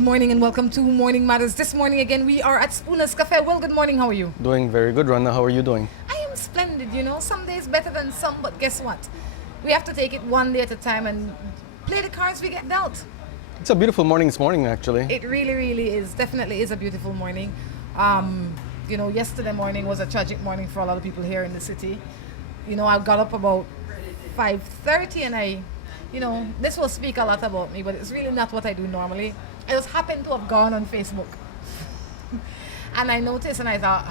Good morning and welcome to Morning Matters. This morning again, we are at Spooner's Cafe. Well, good morning. How are you? Doing very good, Rhonda. How are you doing? I am splendid, you know. Some days better than some, but guess what? We have to take it one day at a time and play the cards we get dealt. It's a beautiful morning this morning, actually. It really, really is. Definitely is a beautiful morning. You know, yesterday morning was a tragic morning for a lot of people here in the city. You know, I got up about 5:30 and this will speak a lot about me, but it's really not what I do normally. I just happened to have gone on Facebook. And I noticed and I thought,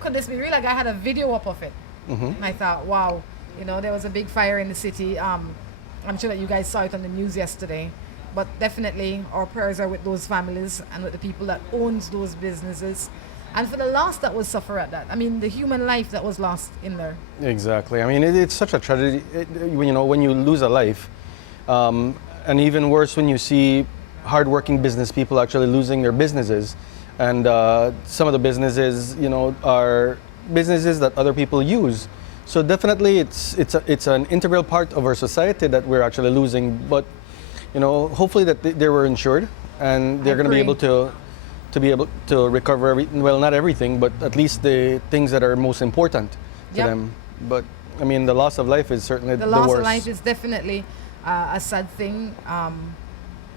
could this be real? Like I had a video up of it. And I thought, wow, you know, there was a big fire in the city. I'm sure that you guys saw it on the news yesterday. But definitely our prayers are with those families and with the people that owns those businesses. And for the loss that was suffered at that. I mean, the human life that was lost in there. Exactly. I mean, it's such a tragedy, when you lose a life. And even worse when you see hardworking business people actually losing their businesses. And some of the businesses, are businesses that other people use. So definitely it's an integral part of our society that we're actually losing. But, hopefully that they were insured and they're going to be able to recover not everything, but at least the things that are most important to them. But I mean, the loss of life is certainly the worst. The loss of life is definitely a sad thing.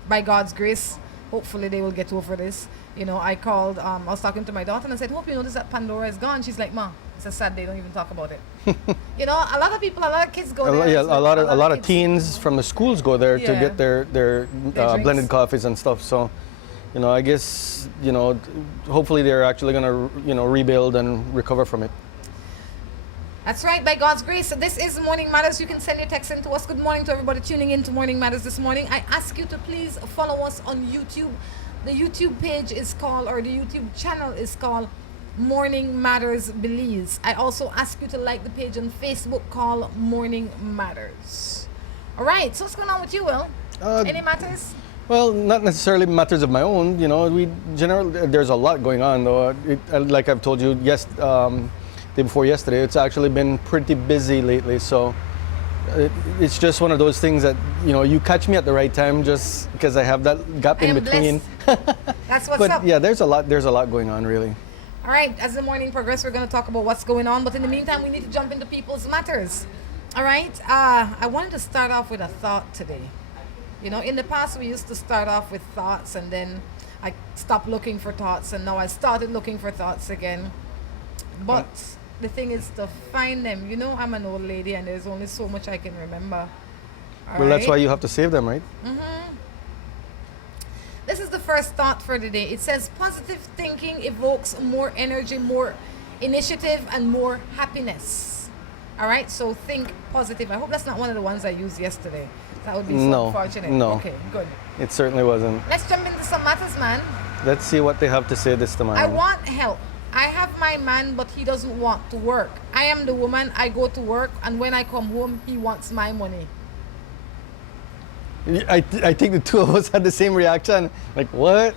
By God's grace, hopefully they will get over this. I called, I was talking to my daughter and I said, hope you notice that Pandora is gone. She's like, Ma, it's a sad day, don't even talk about it. A lot of people, a lot of kids go there. Yeah, a lot of teens from the schools go there to get their blended coffees and stuff. So, I guess, hopefully they're actually going to, rebuild and recover from it. That's right, by God's grace. So this is Morning Matters. You can send your text in to us. Good morning to everybody tuning in to Morning Matters this morning. I ask you to please follow us on YouTube. The YouTube page is called, or the YouTube channel is called Morning Matters Belize. I also ask you to like the page on Facebook called Morning Matters. All right, so what's going on with you, Will? Any matters? Well, not necessarily matters of my own. We generally, there's a lot going on, though. Like I've told you, day before yesterday, it's actually been pretty busy lately. So it's just one of those things that, you catch me at the right time just because I have that gap in between. That's what's up. But yeah, there's a lot going on, really. All right, as the morning progresses, we're going to talk about what's going on. But in the meantime, we need to jump into people's matters. All right, I wanted to start off with a thought today. In the past, we used to start off with thoughts, and then I stopped looking for thoughts, and now I started looking for thoughts again. But the thing is to find them. I'm an old lady, and there's only so much I can remember. That's why you have to save them, right? This is the first thought for the day. It says, positive thinking evokes more energy, more initiative, and more happiness. All right, so think positive. I hope that's not one of the ones I used yesterday. That would be so unfortunate. No. Okay, good. It certainly wasn't. Let's jump into some matters, man. Let's see what they have to say this time. I want help. I have my man, but he doesn't want to work. I am the woman. I go to work, and when I come home, he wants my money. I think the two of us had the same reaction. Like, what?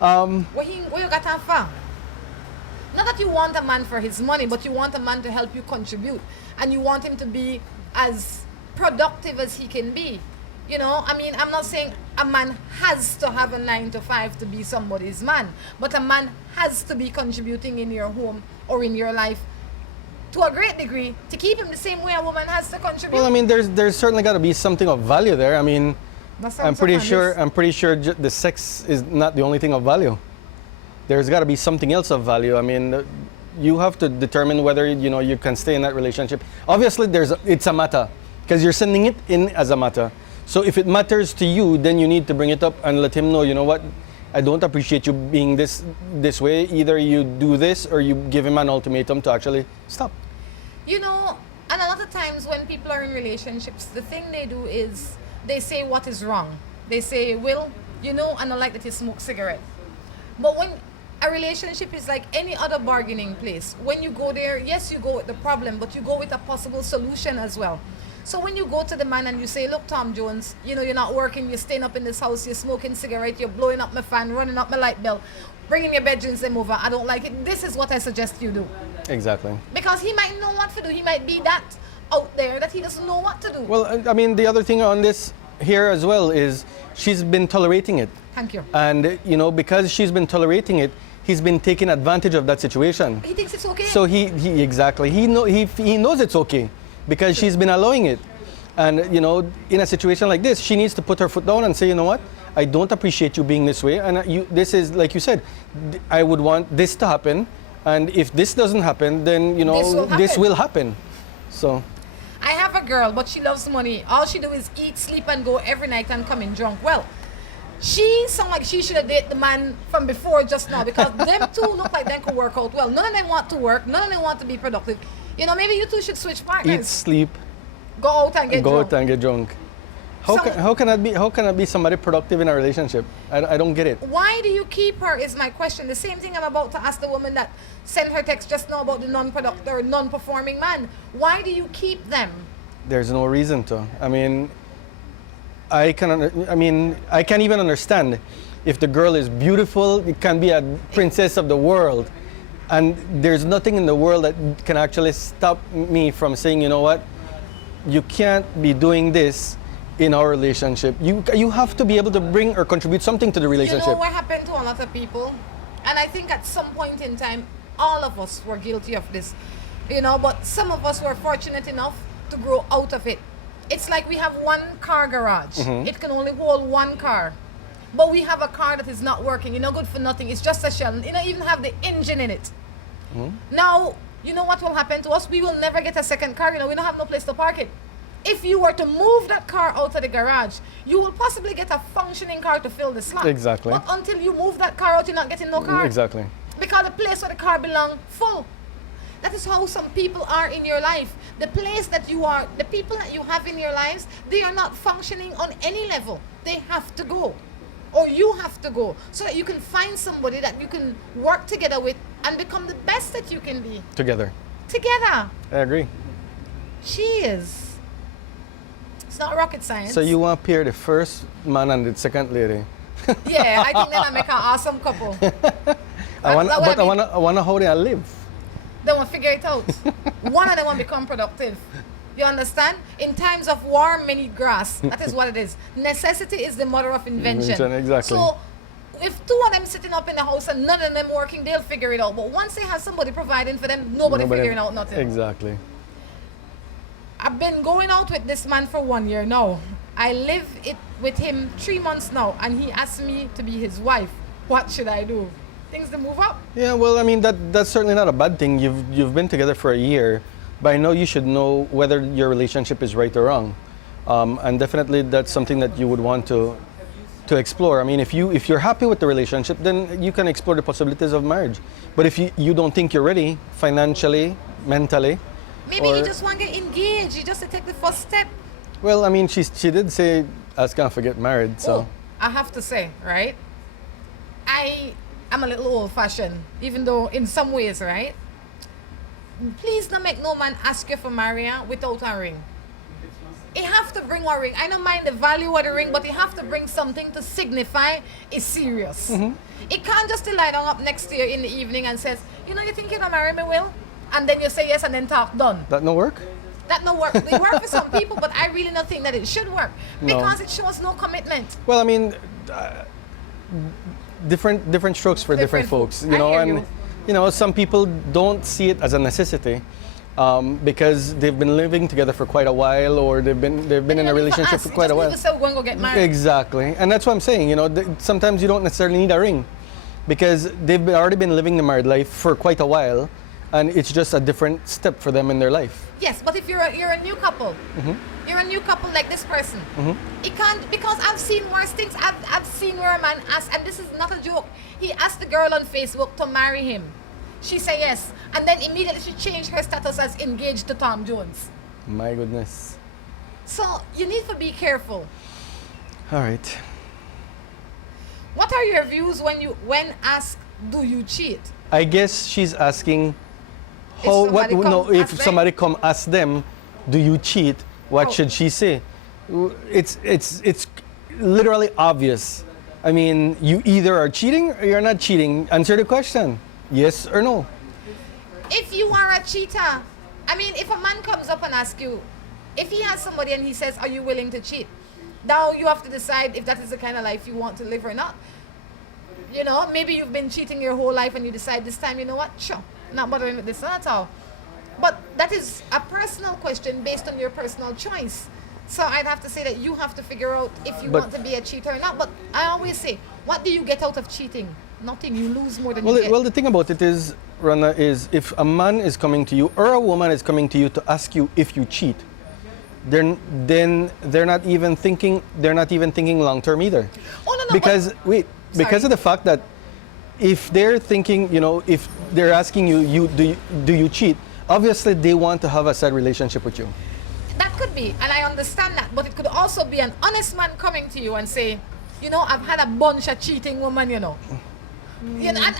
What you got time for? Not that you want a man for his money, but you want a man to help you contribute. And you want him to be as productive as he can be. I'm not saying a man has to have a 9 to 5 to be somebody's man, but a man has to be contributing in your home or in your life to a great degree to keep him the same way a woman has to contribute. Well, there's certainly got to be something of value there. I'm pretty sure the sex is not the only thing of value. There's got to be something else of value. You have to determine whether you can stay in that relationship. Obviously, it's a matter because you're sending it in as a matter. So if it matters to you, then you need to bring it up and let him know, what, I don't appreciate you being this way. Either you do this or you give him an ultimatum to actually stop. And a lot of times when people are in relationships, the thing they do is they say what is wrong. They say, Will, I don't like that you smoke cigarette. But when a relationship is like any other bargaining place, when you go there, yes, you go with the problem, but you go with a possible solution as well. So when you go to the man and you say, look, Tom Jones, you're not working, you're staying up in this house, you're smoking cigarette, you're blowing up my fan, running up my light bill, bringing your bedrooms them over, I don't like it. This is what I suggest you do. Exactly. Because he might know what to do. He might be that out there that he doesn't know what to do. Well, the other thing on this here as well is she's been tolerating it. Thank you. And, you know, because she's been tolerating it, he's been taking advantage of that situation. He thinks it's okay. So he exactly, he knows it's okay because she's been allowing it. And, you know, in a situation like this, she needs to put her foot down and say, you know what, I don't appreciate you being this way. And this is, like you said, I would want this to happen. And if this doesn't happen, then, you know, this will happen. So. I have a girl, but she loves money. All she do is eat, sleep, and go every night and come in drunk. Well, she sound like she should have dated the man from before just now, because them two look like they could work out well. None of them want to work. None of them want to be productive. You know, maybe you two should switch partners. Eat, sleep. Go out and get drunk. Go out and get drunk. How can that be somebody productive in a relationship? I don't get it. Why do you keep her is my question. The same thing I'm about to ask the woman that sent her text just now about the non-productive or non-performing man. Why do you keep them? There's no reason to. I mean, I can't even understand if the girl is beautiful, it can be a princess of the world. And there's nothing in the world that can actually stop me from saying, you know what, you can't be doing this in our relationship. You have to be able to bring or contribute something to the relationship. You know what happened to a lot of people? And I think at some point in time, all of us were guilty of this. You know, but some of us were fortunate enough to grow out of it. It's like we have one car garage. Mm-hmm. It can only hold one car. But we have a car that is not working. You know, good for nothing. It's just a shell. You don't even have the engine in it. Mm-hmm. Now, you know what will happen to us? We will never get a second car. You know, we don't have no place to park it. If you were to move that car out of the garage, you will possibly get a functioning car to fill the slot. Exactly. But until you move that car out, you're not getting no car. Exactly. Because the place where the car belongs, full. That is how some people are in your life. The place that you are, the people that you have in your lives, they are not functioning on any level. They have to go. Or you have to go. So that you can find somebody that you can work together with and become the best that you can be. Together. Together. I agree. Cheers. It's not rocket science. So you want to pair the first man and the second lady? Yeah, I think then I make an awesome couple. I want to how they live. They want to figure it out. One of them want to become productive. You understand? In times of war, many grass. That is what it is. Necessity is the mother of invention. Exactly. So if two of them sitting up in the house and none of them working, they'll figure it out. But once they have somebody providing for them, nobody figuring out nothing. Exactly. I've been going out with this man for 1 year now. I live with him 3 months now, and he asked me to be his wife. What should I do? Things to move up? Yeah, well, I mean, that's certainly not a bad thing. You've been together for a year, but I know you should know whether your relationship is right or wrong. And definitely that's something that you would want to explore. I mean, if you're happy with the relationship, then you can explore the possibilities of marriage. But if you don't think you're ready financially, mentally, maybe you just want to get engaged. You just to take the first step. Well, I mean, she did say I was gonna get married, so. Oh, I have to say, right? I'm a little old-fashioned, even though in some ways, right? Please don't make no man ask you for marriage without a ring. He have to bring a ring. I don't mind the value of the ring, but he have to bring something to signify it's serious. Mm-hmm. It can't just lie down up next to you in the evening and says, you know, you think you're gonna marry me, Will? And then you say yes and then talk done. That no work? That no work. They work for some people, but I really don't think that it should work because it shows no commitment. Well, I mean, different strokes for different folks, you know, and you know, some people don't see it as a necessity because they've been living together for quite a while, or they've been in a relationship for quite a while. Just go and go get married. Exactly, and that's what I'm saying. You know, sometimes you don't necessarily need a ring because they've already been living the married life for quite a while. And it's just a different step for them in their life. Yes, but if you're a new couple, mm-hmm. you're a new couple like this person, mm-hmm. it can't, because I've seen worse things. I've seen where a man asked, and this is not a joke, he asked the girl on Facebook to marry him. She said yes, and then immediately she changed her status as engaged to Tom Jones. My goodness. So you need to be careful. All right. What are your views when asked, do you cheat? I guess she's asking, if somebody come ask them, do you cheat? What should she say? It's literally obvious. I mean, you either are cheating or you're not cheating. Answer the question, yes or no. If you are a cheater, I mean, if a man comes up and asks you, if he has somebody and he says, are you willing to cheat? Now you have to decide if that is the kind of life you want to live or not. You know, maybe you've been cheating your whole life and you decide this time, you know what, sure, not bothering with this at all. But that is a personal question based on your personal choice. So I'd have to say that you have to figure out if you want to be a cheater or not. But I always say, what do you get out of cheating? Nothing. You lose more than you get. Well, the thing about it is, Rhonda, is if a man is coming to you or a woman is coming to you to ask you if you cheat, then they're not even thinking long term either. Oh no, no. Because because of the fact that if they're thinking, you know, if they're asking you, do you cheat? Obviously, they want to have a sad relationship with you. That could be, and I understand that. But it could also be an honest man coming to you and say, you know, I've had a bunch of cheating women, you know. You know, and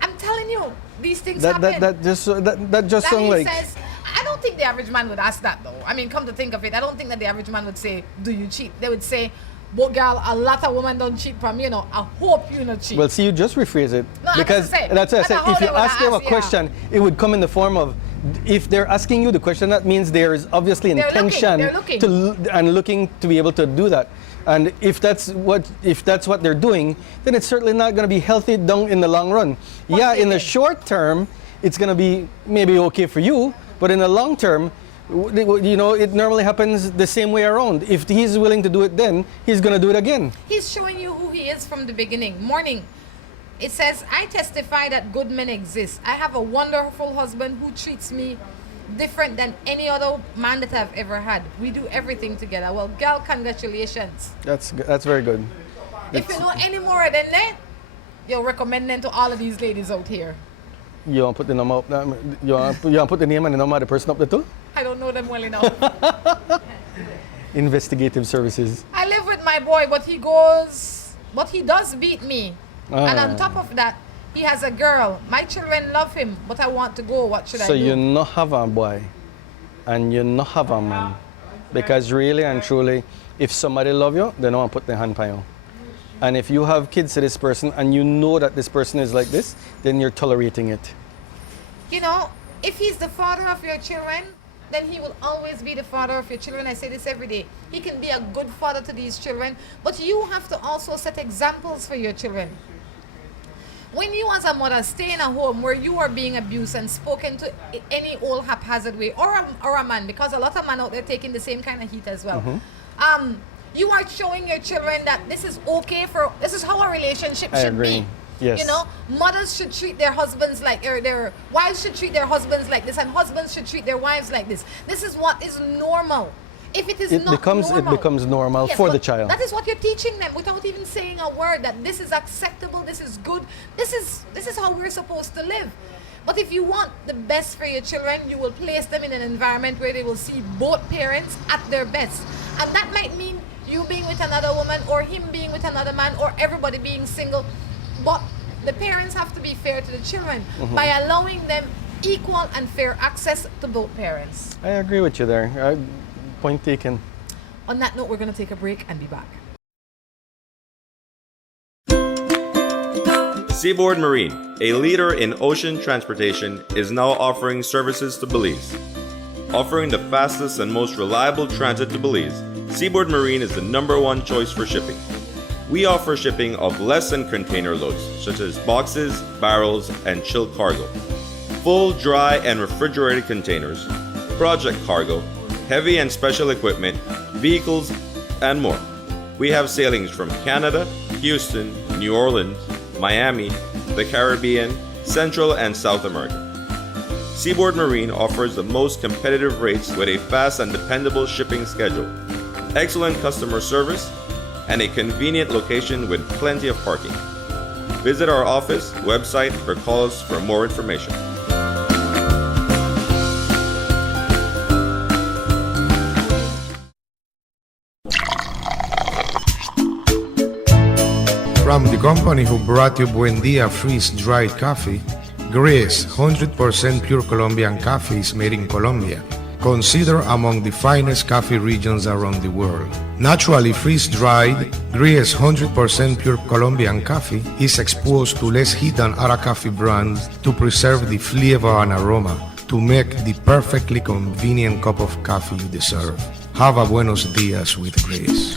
I'm telling you, these things happen. That just sounds like. Says, I don't think the average man would ask that though. I mean, come to think of it, I don't think that the average man would say, "Do you cheat?" They would say, "But girl, a lot of women don't cheat from you know. I hope you not cheat." Well, see, you just rephrase it no, because that's what I said. If you ask them a question, it would come in the form of. If they're asking you the question, that means there is obviously intention looking to be able to do that. And if that's what they're doing, then it's certainly not going to be healthy down in the long run. In the short term, it's going to be maybe okay for you, but in the long term, you know, it normally happens the same way around. If he's willing to do it then, he's going to do it again. He's showing you who he is from the beginning. Morning. It says, I testify that good men exist. I have a wonderful husband who treats me different than any other man that I've ever had. We do everything together. Well, girl, congratulations. That's very good. If you know any more than that, you'll recommend them to all of these ladies out here. You want to put the number up? You want to put the name and the number of the person up there too? I don't know them well enough. Investigative services. I live with my boy, but he does beat me. And on top of that, he has a girl. My children love him, but I want to go. What should I do? So you not have a boy, and you not have a man, because really and truly, if somebody love you, they don't want to put their hand on you. And if you have kids to this person, and you know that this person is like this, then you're tolerating it. You know, if he's the father of your children, then he will always be the father of your children. I say this every day. He can be a good father to these children, but you have to also set examples for your children. When you as a mother stay in a home where you are being abused and spoken to any old haphazard way, or a man, because a lot of men out there taking the same kind of heat as well, you are showing your children that this is okay this is how a relationship should be. Yes. You know, mothers should treat their husbands like, or their wives should treat their husbands like this, and husbands should treat their wives like this. This is what is normal. If it is not normal, it becomes normal for the child. That is what you're teaching them without even saying a word, that this is acceptable, this is good, this is how we're supposed to live. But if you want the best for your children, you will place them in an environment where they will see both parents at their best. And that might mean you being with another woman, or him being with another man, or everybody being single. But the parents have to be fair to the children by allowing them equal and fair access to both parents. I agree with you there. Point taken. On that note, we're going to take a break and be back. Seaboard Marine, a leader in ocean transportation, is now offering services to Belize. Offering the fastest and most reliable transit to Belize, Seaboard Marine is the #1 choice for shipping. We offer shipping of less than container loads, such as boxes, barrels, and chilled cargo, full, dry, and refrigerated containers, project cargo, heavy and special equipment, vehicles, and more. We have sailings from Canada, Houston, New Orleans, Miami, the Caribbean, Central and South America. Seaboard Marine offers the most competitive rates with a fast and dependable shipping schedule, excellent customer service, and a convenient location with plenty of parking. Visit our office, website, or call us for more information. From the company who brought you Buendia freeze-dried coffee, Gris 100% pure Colombian coffee is made in Colombia, considered among the finest coffee regions around the world. Naturally freeze-dried, Gris 100% pure Colombian coffee is exposed to less heat than other coffee brands to preserve the flavor and aroma to make the perfectly convenient cup of coffee you deserve. Have a buenos dias with Grace.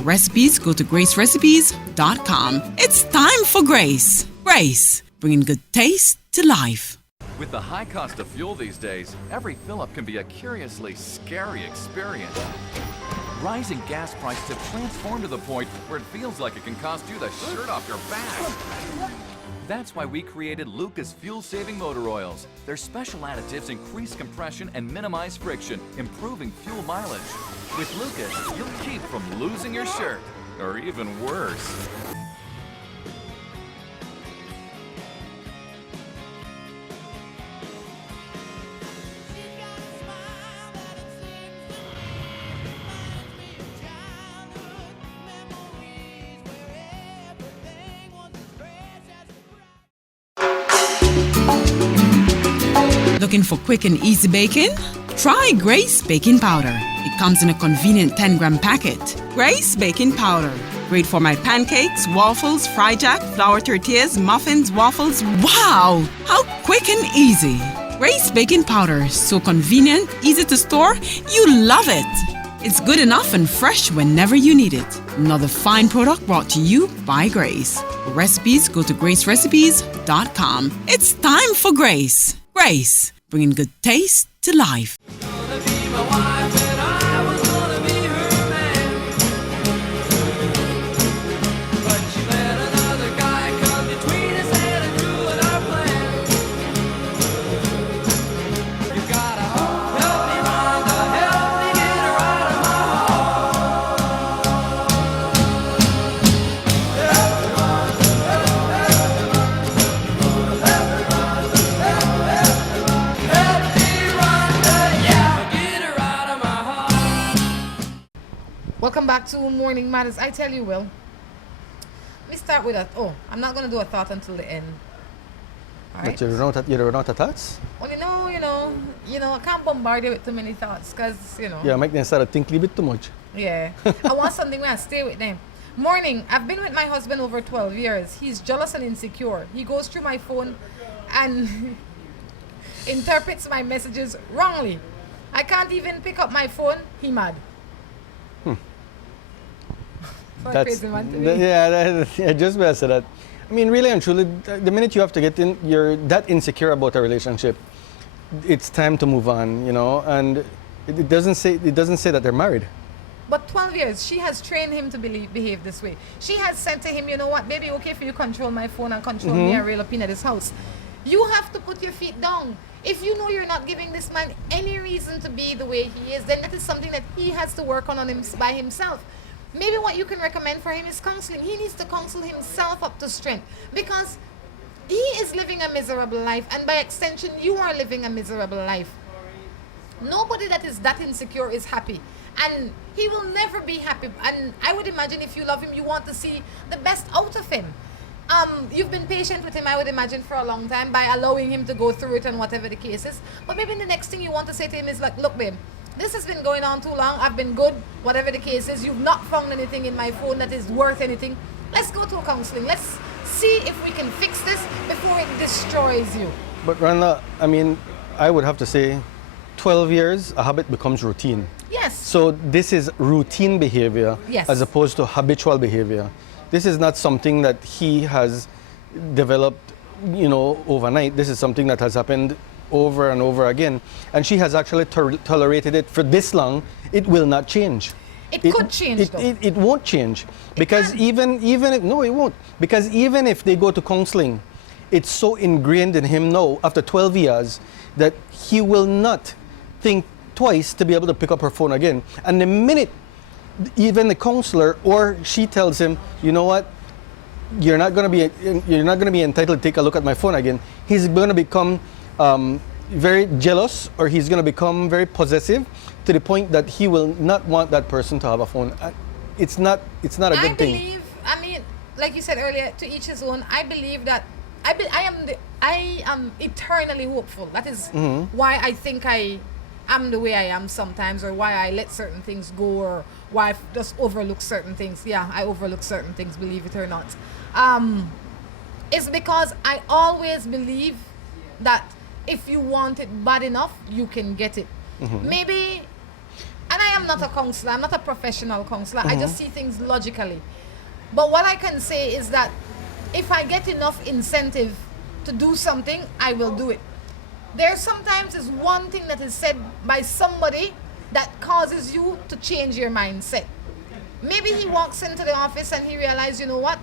Recipes, go to gracerecipes.com. It's time for Grace. Grace, bringing good taste to life. With the high cost of fuel these days, every fill-up can be a curiously scary experience. Rising gas prices have transformed to the point where it feels like it can cost you the shirt off your back. That's why we created Lucas fuel-saving motor oils. Their special additives increase compression and minimize friction, improving fuel mileage. With Lucas, you'll keep from losing your shirt, or even worse. Looking for quick and easy baking? Try Grace Baking Powder. It comes in a convenient 10-gram packet. Grace Baking Powder. Great for my pancakes, waffles, fry jack, flour tortillas, muffins, waffles. Wow! How quick and easy. Grace Baking Powder. So convenient, easy to store. You love it. It's good enough and fresh whenever you need it. Another fine product brought to you by Grace. For recipes, go to gracerecipes.com. It's time for Grace. Grace, bringing good taste to life. Welcome back to Morning Matters. I tell you, Will, we start with I'm not going to do a thought until the end. All right? But you don't have thoughts? Well, I can't bombard you with too many thoughts because, Yeah, make them start to think a little bit too much. Yeah. I want something where I stay with them. Morning, I've been with my husband over 12 years. He's jealous and insecure. He goes through my phone and interprets my messages wrongly. I can't even pick up my phone. He mad. That's just where I said that. I mean, really and truly, the minute you have to get in, you're that insecure about a relationship, it's time to move on, and it doesn't say that they're married. But 12 years, she has trained him to behave this way. She has said to him, you know what, baby, okay for you control my phone and control me and rail up in at this house. You have to put your feet down. If you know you're not giving this man any reason to be the way he is, then that is something that he has to work on him by himself. Maybe what you can recommend for him is counseling. He needs to counsel himself up to strength because he is living a miserable life, and by extension, you are living a miserable life. Nobody that is that insecure is happy, and he will never be happy. And I would imagine if you love him, you want to see the best out of him. You've been patient with him, I would imagine, for a long time by allowing him to go through it and whatever the case is. But maybe the next thing you want to say to him is like, look, babe, this has been going on too long. I've been good, whatever the case is. You've not found anything in my phone that is worth anything. Let's go to a counseling. Let's see if we can fix this before it destroys you. But Rhonda, I mean, I would have to say 12 years, a habit becomes routine. Yes. So this is routine behavior as opposed to habitual behavior. This is not something that he has developed, overnight. This is something that has happened over and over again. And she has actually tolerated it for this long. It will not change. It could change, though. It won't change. Because even if, no, it won't. Because even if they go to counseling, it's so ingrained in him now, after 12 years, that he will not think twice to be able to pick up her phone again. And the minute even the counselor or she tells him, you know what, you're not going to be entitled to take a look at my phone again, he's going to become very jealous, or he's going to become very possessive to the point that he will not want that person to have a phone. It's not a good thing. I mean, like you said earlier, to each his own. I believe that I am eternally hopeful. That is why I think I am the way I am sometimes, or why I let certain things go, or why I just overlook certain things. Yeah, I overlook certain things, believe it or not. It's because I always believe that if you want it bad enough, you can get it. Maybe, and I am not a counselor. I'm not a professional counselor. I just see things logically. But what I can say is that if I get enough incentive to do something, I will do it. There sometimes is one thing that is said by somebody that causes you to change your mindset. Maybe he walks into the office and he realizes, you know what?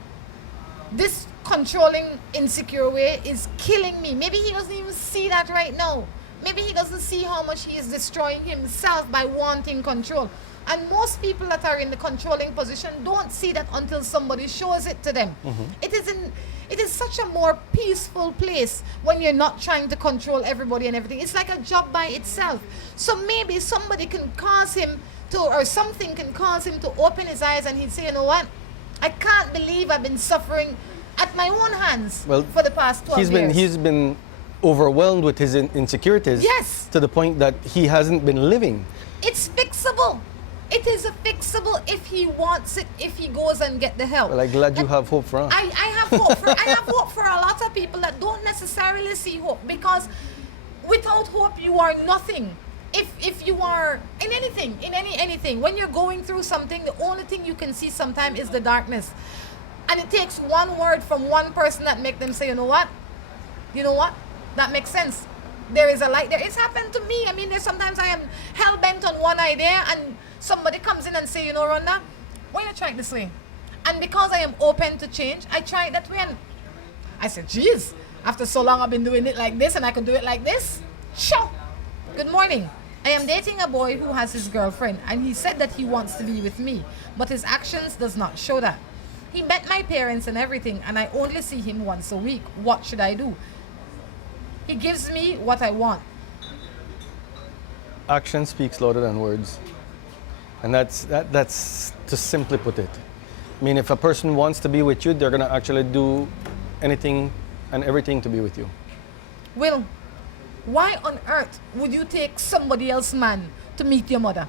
This controlling, insecure way is killing me. Maybe he doesn't even see that right now. Maybe he doesn't see how much he is destroying himself by wanting control. And most people that are in the controlling position don't see that until somebody shows it to them. It is such a more peaceful place when you're not trying to control everybody and everything. It's like a job by itself. So maybe somebody can cause him to, or something can cause him to open his eyes and he'd say, you know what? I can't believe I've been suffering at my own hands for the past 12 years. He's been overwhelmed with his insecurities. Yes. To the point that he hasn't been living. It's fixable. It is fixable if he wants it, if he goes and get the help. Well, I'm glad you have hope for us. I have hope for I have hope for a lot of people that don't necessarily see hope, because without hope you are nothing. If you are in anything, in anything, when you're going through something, the only thing you can see sometimes is the darkness. And it takes one word from one person that make them say, you know what? You know what? That makes sense. There is a light there. It's happened to me. I mean, there's sometimes I am hell-bent on one idea and somebody comes in and say, you know, Rhonda, why not try it this way? And because I am open to change, I try it that way. And I said, geez, after so long I've been doing it like this and I can do it like this? Sure. Good morning. I am dating a boy who has his girlfriend, and he said that he wants to be with me, but his actions does not show that. He met my parents and everything, and I only see him once a week. What should I do? He gives me what I want. Action speaks louder than words. And that's to simply put it. I mean, if a person wants to be with you, they're going to actually do anything and everything to be with you. Will, why on earth would you take somebody else's man to meet your mother?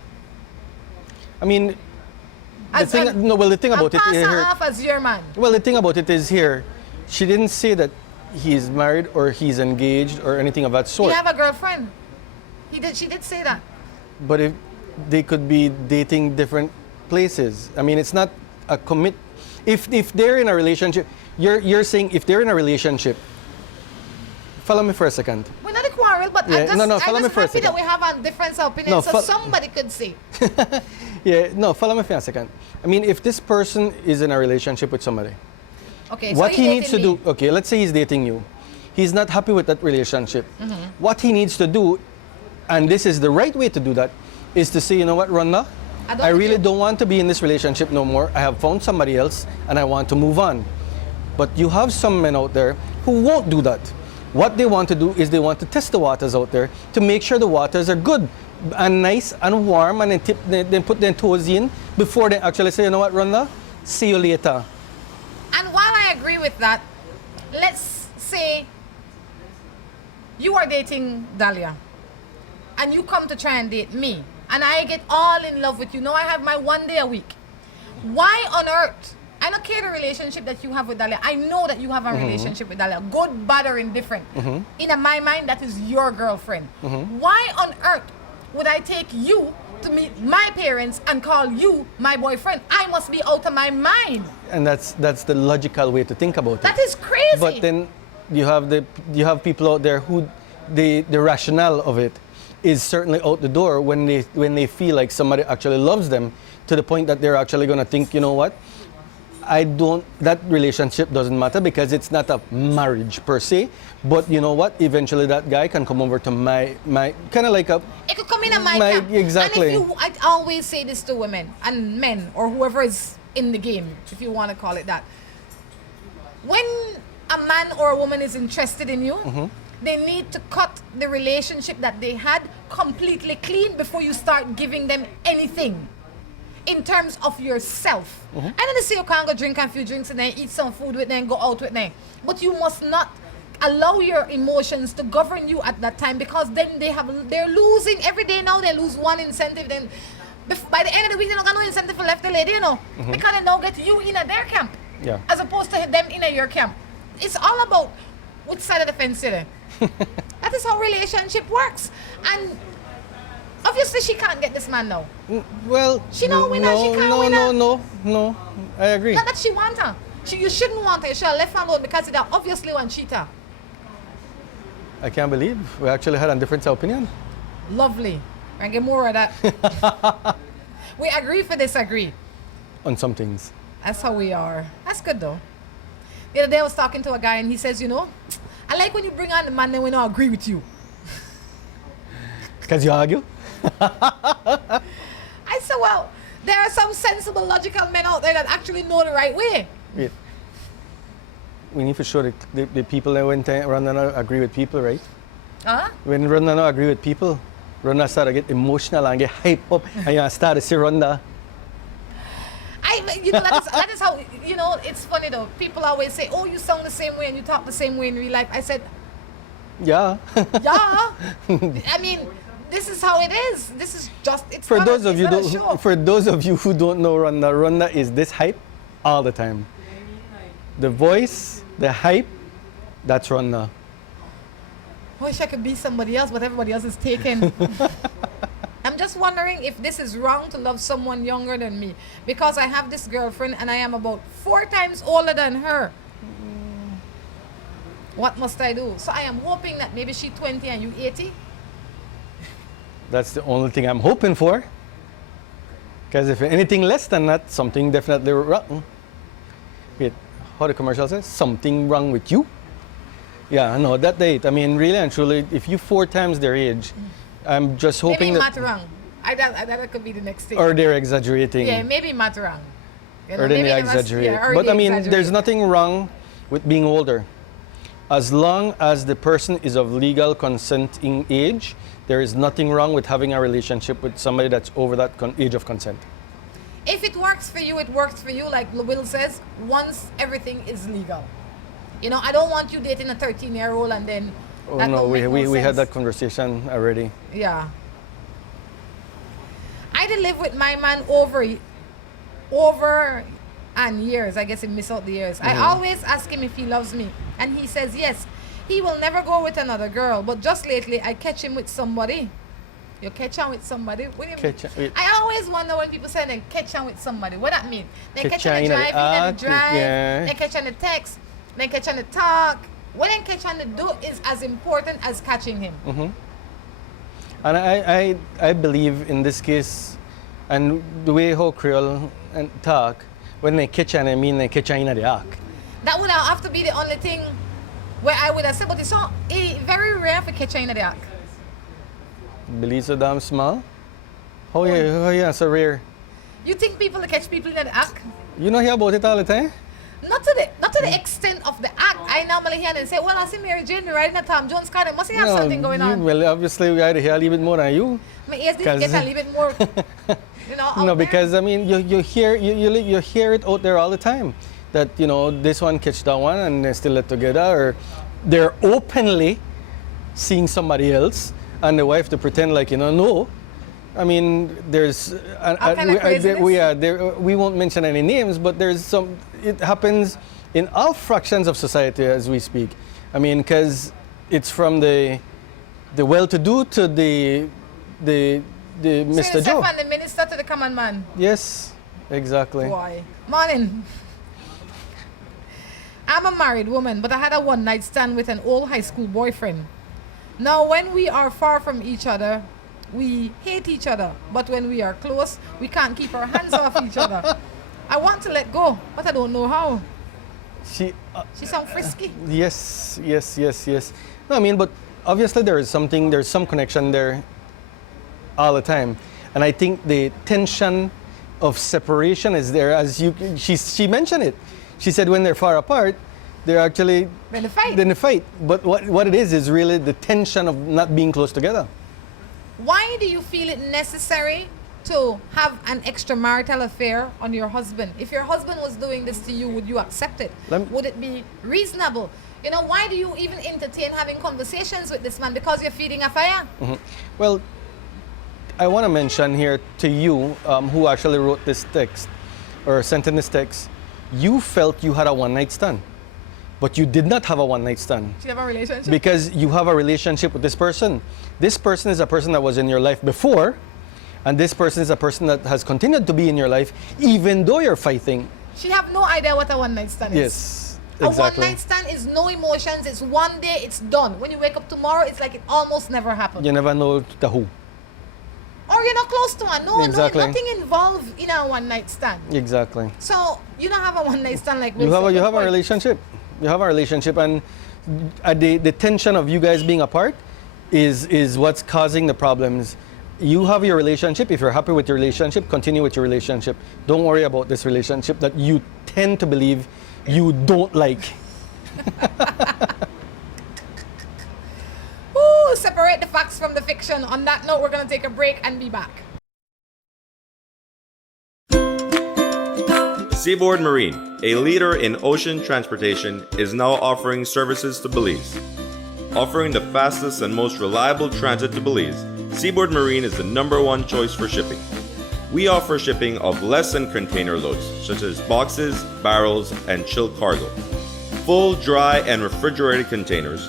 I mean, the thing about it pass here, her off as your man. well, the thing about it is here, she didn't say that he's married or he's engaged or anything of that sort. You have a girlfriend. She did say that. But if they could be dating different places. I mean, it's not a commit. If they're in a relationship, you're saying if they're in a relationship. Follow me for a second. We're not a quarrel, but Yeah, I'm just follow me for a happy that second. we have a difference of opinion, No, so somebody could say. Yeah, no, follow me for a second. I mean, if this person is in a relationship with somebody, Okay, what so he needs to dating do, okay, let's say he's dating you. He's not happy with that relationship. Mm-hmm. What he needs to do, and this is the right way to do that, is to say, you know what, Rhonda, I really don't want to be in this relationship no more. I have found somebody else and I want to move on. But you have some men out there who won't do that. What they want to do is they want to test the waters out there to make sure the waters are good and nice and warm, and then put their toes in before they actually say, you know what, Rhonda, see you later. And while I agree with that, let's say you are dating Dahlia and you come to try and date me and I get all in love with you. Now I have my 1 day a week. Why on earth? I don't care the relationship that you have with Dahlia. I know that you have a relationship with Dahlia. Good, bad, or indifferent. In my mind, that is your girlfriend. Why on earth would I take you to meet my parents and call you my boyfriend? I must be out of my mind. And that's the logical way to think about it. That is crazy. But then you have people out there who the rationale of it is certainly out the door when they feel like somebody actually loves them, to the point that they're actually going to think, you know what, that relationship doesn't matter because it's not a marriage per se, but you know what, eventually that guy can come over to my kind of like a, it could come in at my camp. Exactly. And I always say this to women and men, or whoever is in the game, if you want to call it that. When a man or a woman is interested in you, they need to cut the relationship that they had completely clean before you start giving them anything in terms of yourself. I don't say you can't go drink a few drinks and then eat some food with them and go out with them, but you must not allow your emotions to govern you at that time, because then they're losing every day. Now they lose one incentive, then by the end of the week they don't got no incentive for left the lady, you know, because they now get you in at their camp, as opposed to them in at your camp. It's all about which side of the fence you're there. That is how relationship works. And Obviously, she can't get this man now. Well, She don't win her, she can't no, win her. no. I agree. Not that she want her. You shouldn't want her. You should have left her alone because they obviously one cheater. I can't believe we actually had a different opinion. Lovely. And get more of that. We agree for disagree. On some things. That's how we are. That's good though. The other day I was talking to a guy and he says, you know, I like when you bring on the man then we don't agree with you. Because you argue? I said, well, there are some sensible, logical men out there that actually know the right way. Wait. We need to show the people that when Rhonda agree with people, right? Huh? When Rhonda agree with people, Rhonda start to get emotional and get hyped up and you start to see Rhonda. That is how, it's funny though. People always say, oh, you sound the same way and you talk the same way in real life. I said, yeah. yeah. I mean, this is how it is. This is just, it's For not those a, of it's you not a don't, show. for those of you who don't know Rhonda is this hype all the time. The voice, the hype, that's Rhonda. I wish I could be somebody else, but everybody else is taken. I'm just wondering if this is wrong to love someone younger than me. Because I have this girlfriend and I am about 4 times older than her. What must I do? So I am hoping that maybe she 20 and you 80. That's the only thing I'm hoping for. Because if anything less than that, something definitely wrong. Wait, how the commercial says? Something wrong with you? Yeah, no, that date. I mean, really and truly, if you 4 times their age, I'm just hoping maybe that... Matt wrong. That could be the next thing. Or they're exaggerating. Yeah, maybe Matt wrong. Or then they exaggerate. or But they I mean, exaggerate. there's nothing wrong with being older. As long as the person is of legal consenting age, there is nothing wrong with having a relationship with somebody that's over that age of consent. If it works for you, it works for you. Like Will says, once everything is legal. I don't want you dating a 13-year-old and then... Oh that no, don't make we had sense. that conversation already. Yeah. I did live with my man over and years. I guess he missed out the years. I always ask him if he loves me. And he says yes. He will never go with another girl. But just lately, I catch him with somebody. You catch on with somebody? What do you mean? I always wonder when people say they catch on with somebody. What that mean? They catch on the drive, they catch on the text, they catch on the talk. What they catch on the do is as important as catching him. Mm-hmm. And I believe in this case, and the way how Creole and talk, when they catch on, I mean they catch on in the ark. That would have to be the only thing where I would have said, but it's not very rare for catch on in the ark. Believe so damn small? How you so rare? You think people catch people in the ark? You know hear about it all the time? Not to the extent of the act. I normally hear them say, well, I see Mary Jane riding a Tom Jones car. They must have something going on. Well, obviously, we had to hear a little bit more than you. My ears didn't get a little bit more, out No, there. because, I mean, you hear it out there all the time. That, this one catch that one and they're still together. Or they're openly seeing somebody else and the wife to pretend like, no. I mean, there's... we won't mention any names, but it happens in all fractions of society as we speak. I mean, because it's from the well-to-do to the Mr. Joe. From the minister to the common man. Yes, exactly. Boy. Morning. I'm a married woman, but I had a one-night stand with an old high school boyfriend. Now, when we are far from each other, we hate each other, but when we are close, we can't keep our hands off each other. I want to let go, but I don't know how. She sounds frisky. Yes. No, I mean, but obviously there's some connection there all the time. And I think the tension of separation is there she mentioned it. She said when they're far apart, they're actually... Then they fight. But what it is really the tension of not being close together. Why do you feel it necessary to have an extramarital affair on your husband? If your husband was doing this to you, would you accept it? Would it be reasonable? Why do you even entertain having conversations with this man? Because you're feeding a fire? Mm-hmm. Well, I want to mention here to you who actually wrote this text or sent in this text, you felt you had a one-night stand. but you did not have a one night stand. She have a relationship? Because you have a relationship with this person. This person is a person that was in your life before, and this person is a person that has continued to be in your life even though you're fighting. She have no idea what a one night stand is. Yes, exactly. A one night stand is no emotions. It's one day, it's done. When you wake up tomorrow, it's like it almost never happened. You never know the who. Or you're not close to one. No, Exactly. no, nothing involved in a one night stand. Exactly. So you don't have a one night stand like You have a relationship. You have a relationship, and the tension of you guys being apart is what's causing the problems. You have your relationship. If you're happy with your relationship, continue with your relationship. Don't worry about this relationship that you tend to believe you don't like. Ooh, separate the facts from the fiction. On that note, we're going to take a break and be back. Seaboard Marine, a leader in ocean transportation, is now offering services to Belize. Offering the fastest and most reliable transit to Belize, Seaboard Marine is the #1 choice for shipping. We offer shipping of less than container loads, such as boxes, barrels, and chilled cargo, full, dry, and refrigerated containers,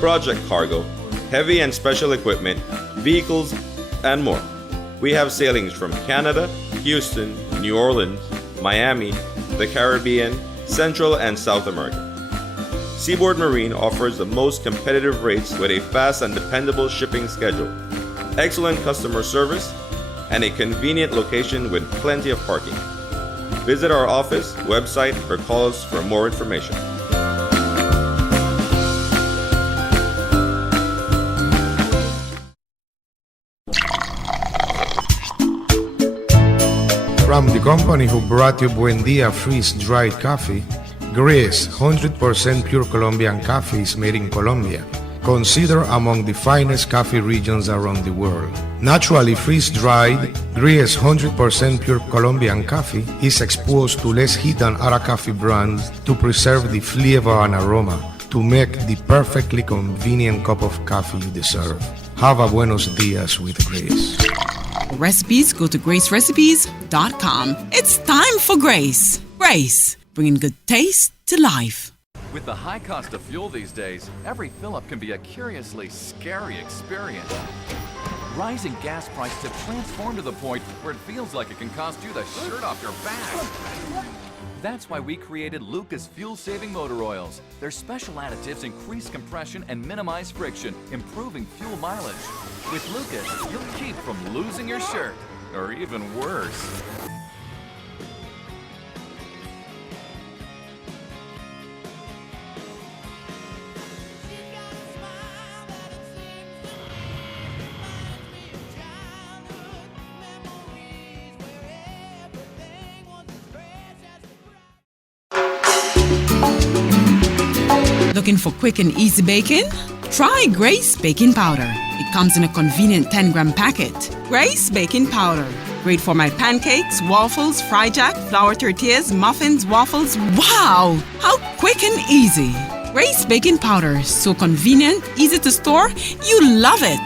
project cargo, heavy and special equipment, vehicles, and more. We have sailings from Canada, Houston, New Orleans, Miami, the Caribbean, Central and South America. Seaboard Marine offers the most competitive rates with a fast and dependable shipping schedule, excellent customer service, and a convenient location with plenty of parking. Visit our office, website, or call us for more information. From the company who brought you Buen Dia freeze-dried coffee, Gris 100% pure Colombian coffee is made in Colombia, considered among the finest coffee regions around the world. Naturally freeze-dried, Gris 100% pure Colombian coffee is exposed to less heat than other coffee brands to preserve the flavor and aroma to make the perfectly convenient cup of coffee you deserve. Have a buenos dias with Gris. Recipes, go to gracerecipes.com. It's time for Grace. Grace, bringing good taste to life. With the high cost of fuel these days, every fill-up can be a curiously scary experience. Rising gas prices have transformed to the point where it feels like it can cost you the shirt off your back. That's why we created Lucas fuel-saving motor oils. Their special additives increase compression and minimize friction, improving fuel mileage. With Lucas, you'll keep from losing your shirt, or even worse. Looking for quick and easy baking? Try Grace Baking Powder. It comes in a convenient 10-gram packet. Grace Baking Powder. Great for my pancakes, waffles, fry jack, flour tortillas, muffins, waffles. Wow! How quick and easy. Grace Baking Powder. So convenient, easy to store. You love it.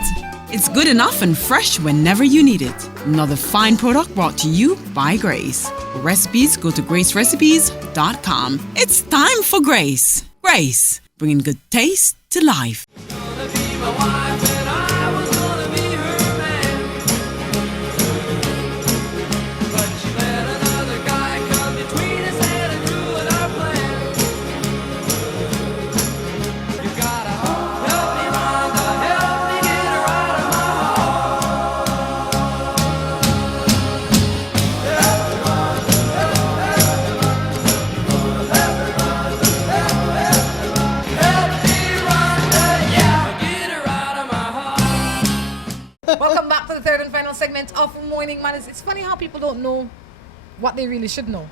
It's good enough and fresh whenever you need it. Another fine product brought to you by Grace. For recipes, go to gracerecipes.com. It's time for Grace. Grace, bringing good taste to life. Welcome back to the third and final segment of Morning Manners. It's funny how people don't know what they really should know.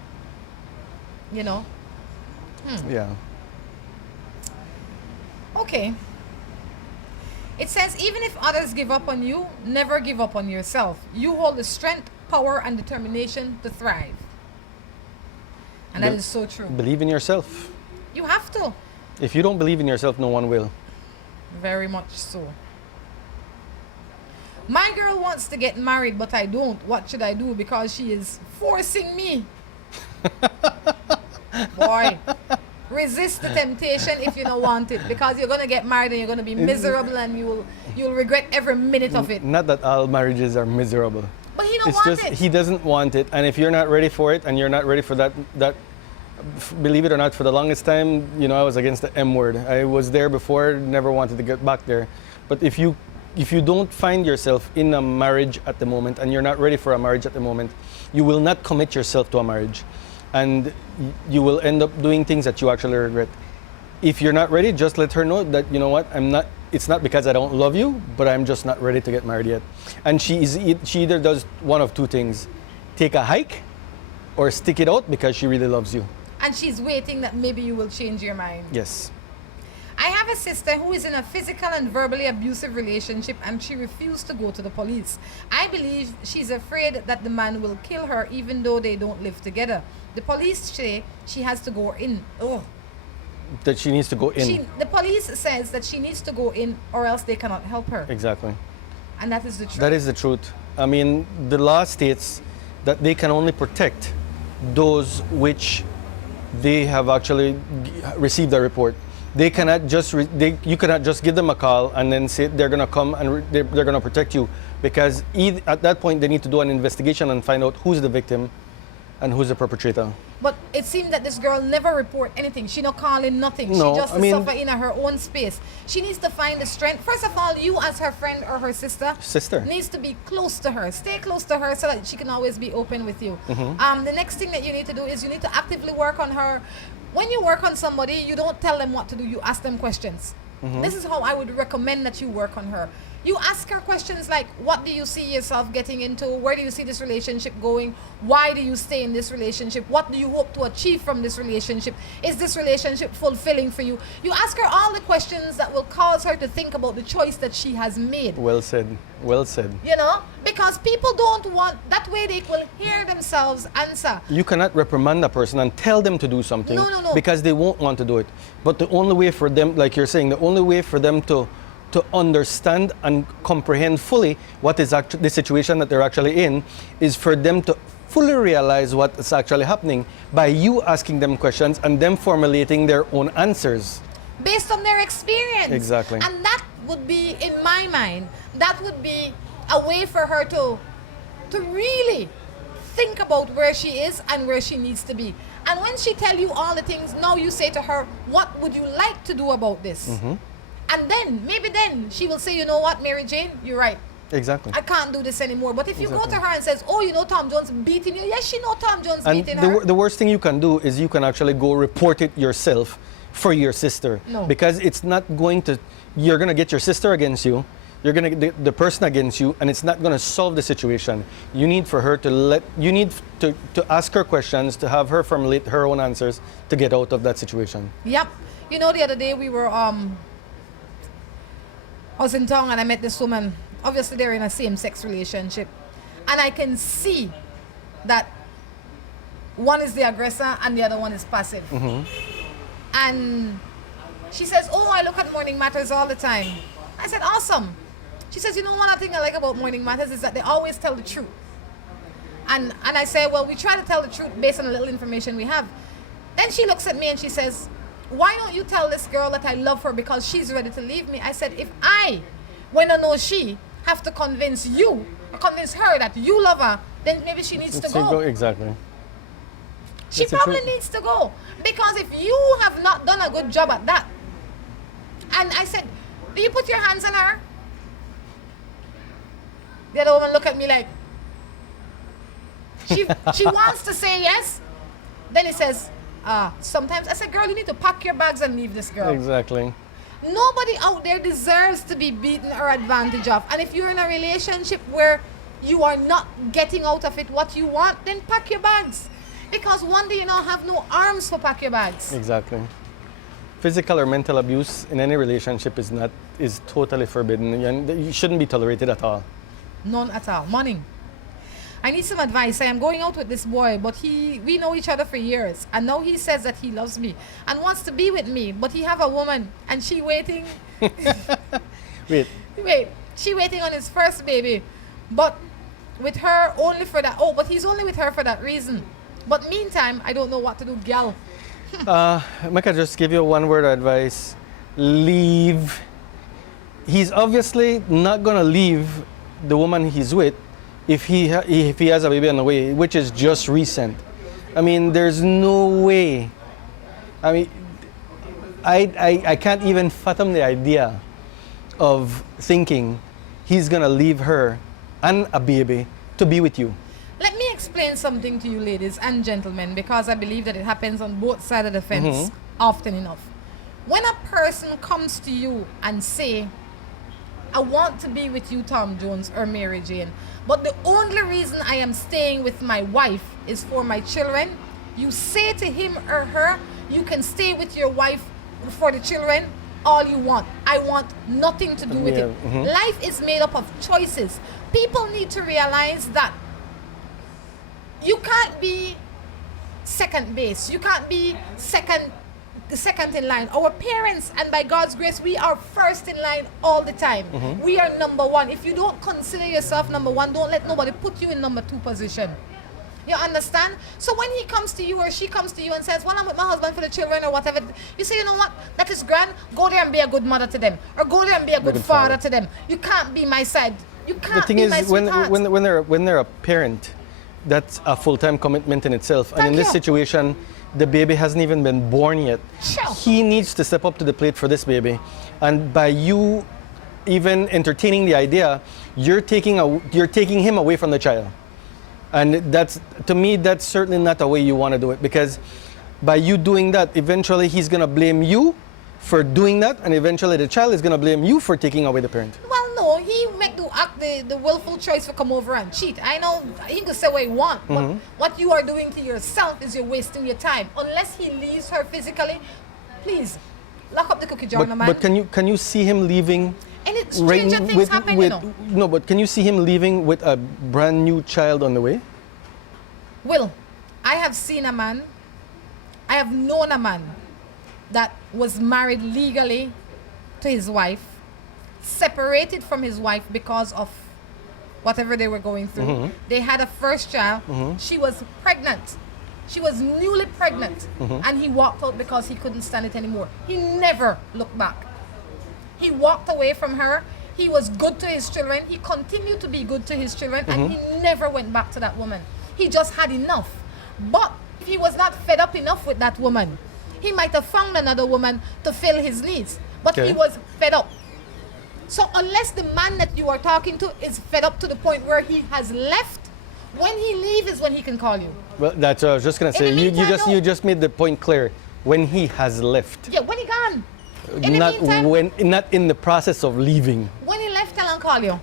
You know? Yeah. Okay. It says, even if others give up on you, never give up on yourself. You hold the strength, power, and determination to thrive. And that is so true. Believe in yourself. You have to. If you don't believe in yourself, no one will. Very much so. My girl wants to get married, but I don't. What should I do? Because she is forcing me. Boy. resist the temptation if you don't want it, because you're gonna get married and you're gonna be miserable and you'll regret every minute of it. Not that all marriages are miserable. But he don't It's want just it. he doesn't want it, and if you're not ready for it and you're not ready for that, believe it or not, for the longest time, I was against the M word. I was there before, never wanted to get back there. But if you don't find yourself in a marriage at the moment and you're not ready for a marriage at the moment, you will not commit yourself to a marriage, and you will end up doing things that you actually regret. If you're not ready, just let her know that, it's not because I don't love you, but I'm just not ready to get married yet. And she either does one of two things: take a hike or stick it out because she really loves you. And she's waiting that maybe you will change your mind. Yes. I have a sister who is in a physical and verbally abusive relationship, and she refused to go to the police. I believe she's afraid that the man will kill her even though they don't live together. The police say she has to go in. Oh. That she needs to go in. The police says that she needs to go in or else they cannot help her. Exactly. And that is the truth. That is the truth. I mean, the law states that they can only protect those which they have actually received a report. They cannot just you cannot just give them a call and then say they're gonna come and they're gonna protect you, because at that point they need to do an investigation and find out who's the victim and who's the perpetrator. But it seemed that this girl never report anything. She not calling nothing. No, she just I mean, suffer in her own space. She needs to find the strength. First of all, you as her friend or her sister needs to be close to her. Stay close to her so that she can always be open with you. The next thing that you need to do is you need to actively work on her. When you work on somebody, you don't tell them what to do. You ask them questions. This is how I would recommend that you work on her. You ask her questions like, what do you see yourself getting into? Where do you see this relationship going? Why do you stay in this relationship? What do you hope to achieve from this relationship? Is this relationship fulfilling for you? You ask her all the questions that will cause her to think about the choice that she has made. Well said. Well said. Because people don't want, that way they will hear themselves answer. You cannot reprimand a person and tell them to do something. No. Because they won't want to do it. But the only way for them, like you're saying, the only way for them to understand and comprehend fully what is actually the situation that they're actually in is for them to fully realize what is actually happening by you asking them questions and them formulating their own answers. Based on their experience. Exactly. And that would be, in my mind, that would be a way for her to really think about where she is and where she needs to be. And when she tell you all the things, now you say to her, what would you like to do about this? And then, maybe then, she will say, you know what, Mary Jane, you're right. Exactly. I can't do this anymore. But if you go to her and says, oh, Tom Jones beating you. Yes, she know Tom Jones beating her. The worst thing you can do is you can actually go report it yourself for your sister. No. Because it's not going to, you're going to get your sister against you. You're going to get the person against you, and it's not going to solve the situation. You need for her to ask her questions, to have her formulate her own answers to get out of that situation. Yep. The other day we were, I was in town and I met this woman. Obviously, they're in a same-sex relationship. And I can see that one is the aggressor and the other one is passive. And she says, oh, I look at Morning Matters all the time. I said, awesome. She says, one thing I like about Morning Matters is that they always tell the truth. And I say, well, we try to tell the truth based on the little information we have. Then she looks at me and she says, why don't you tell this girl that I love her because she's ready to leave me? I said, if I, when I know she, have to convince you, or convince her that you love her, then maybe she needs to go. Exactly. She probably needs to go. Because if you have not done a good job at that, and I said, do you put your hands on her? The other woman looked at me like, she wants to say yes. Then he says, sometimes. I said, girl, you need to pack your bags and leave this girl. Exactly. Nobody out there deserves to be beaten or advantage of. And if you're in a relationship where you are not getting out of it what you want, then pack your bags. Because one day you don't have no arms for pack your bags. Exactly. Physical or mental abuse in any relationship is totally forbidden, and it shouldn't be tolerated at all. None at all. Morning. I need some advice. I am going out with this boy, but we know each other for years. And now he says that he loves me and wants to be with me, but he have a woman and she waiting. Wait, she waiting on his first baby. But with her only for that. Oh, but he's only with her for that reason. But meantime, I don't know what to do, gal. Micah, just give you a one word advice. Leave. He's obviously not going to leave the woman he's with if he has a baby on the way, which is just recent. I mean, there's no way. I mean, I can't even fathom the idea of thinking he's going to leave her and a baby to be with you. Let me explain something to you, ladies and gentlemen, because I believe that it happens on both sides of the fence often enough. When a person comes to you and say, I want to be with you, Tom Jones or Mary Jane, but the only reason I am staying with my wife is for my children, you say to him or her, you can stay with your wife for the children all you want. I want nothing to do with it. Life is made up of choices. People need to realize that you can't be second base. You can't be second in line. Our parents, and by God's grace, we are first in line all the time. We are number one. If you don't consider yourself number one, don't let nobody put you in number two position. You understand? So when he comes to you or she comes to you and says, well, I'm with my husband for the children or whatever, you say, you know what, that is grand. Go there and be a good mother to them. Or go there and be a good father to them. You can't be my side. You can't. The thing be my is, when sweetheart. they're a parent, that's a full-time commitment in itself. And Thank in this you. situation, the baby hasn't even been born yet. Sure. He needs to step up to the plate for this baby. And by you even entertaining the idea, you're taking him away from the child. And that's, to me, that's certainly not the way you want to do it, because by you doing that, eventually he's going to blame you for doing that, and eventually the child is going to blame you for taking away the parent. Well, no, he make the willful choice to come over and cheat. I know he can say what he want, but what you are doing to yourself is you're wasting your time. Unless he leaves her physically, please lock up the cookie jar, no man. But can you see him leaving? And it's stranger things happen, you know. No, but can you see him leaving with a brand new child on the way? Will, I have seen a man, I have known a man that was married legally to his wife, separated from his wife because of whatever they were going through. They had a first child. She was pregnant. She was newly pregnant. And he walked out because he couldn't stand it anymore. He never looked back. He walked away from her. He was good to his children. He continued to be good to his children, and he never went back to that woman. He just had enough. But if he was not fed up enough with that woman, he might have found another woman to fill his needs. But he was fed up. So unless the man that you are talking to is fed up to the point where he has left, when he leaves is when he can call you. Well, that's what I was just gonna say. You just made the point clear. When he has left. Yeah, when he gone. Not in the process of leaving. When he left, I'll call you.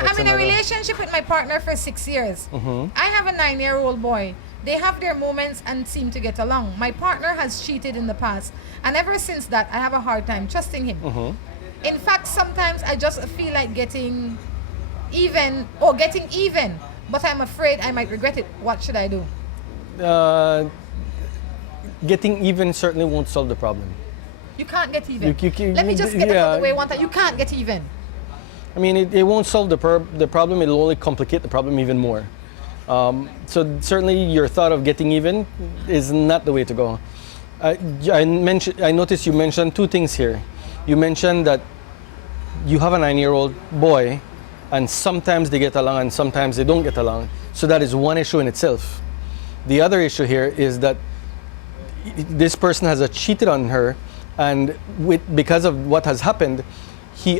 I'm in a relationship with my partner for 6 years. I have a 9-year-old boy. They have their moments and seem to get along. My partner has cheated in the past, and ever since that, I have a hard time trusting him. In fact, sometimes I just feel like getting even, but I'm afraid I might regret it. What should I do? Getting even certainly won't solve the problem. You can't get even. Let me just you- get it out yeah. of the way one time. You can't get even. I mean, it won't solve the problem. It'll only complicate the problem even more. So certainly, your thought of getting even is not the way to go. I noticed you mentioned two things here. You mentioned that you have a 9-year-old boy, and sometimes they get along, and sometimes they don't get along. So that is one issue in itself. The other issue here is that this person has cheated on her, and because of what has happened, she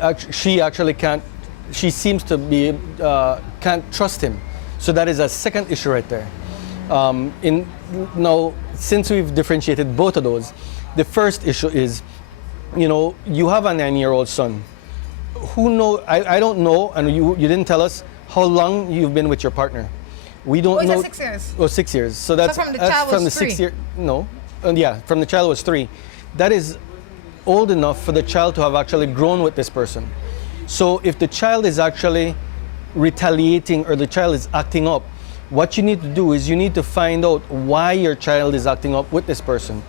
actually can't. She seems to be can't trust him. So that is a second issue right there. Now, since we've differentiated both of those, the first issue is, you have a 9-year-old son. I don't know, and you didn't tell us how long you've been with your partner. We don't know. 6 years. Oh, 6 years. So that's from the child from was the 6 3. year. No, from the child was 3. That is old enough for the child to have actually grown with this person. So if the child is actually retaliating or the child is acting up, what you need to do is you need to find out why your child is acting up with this person,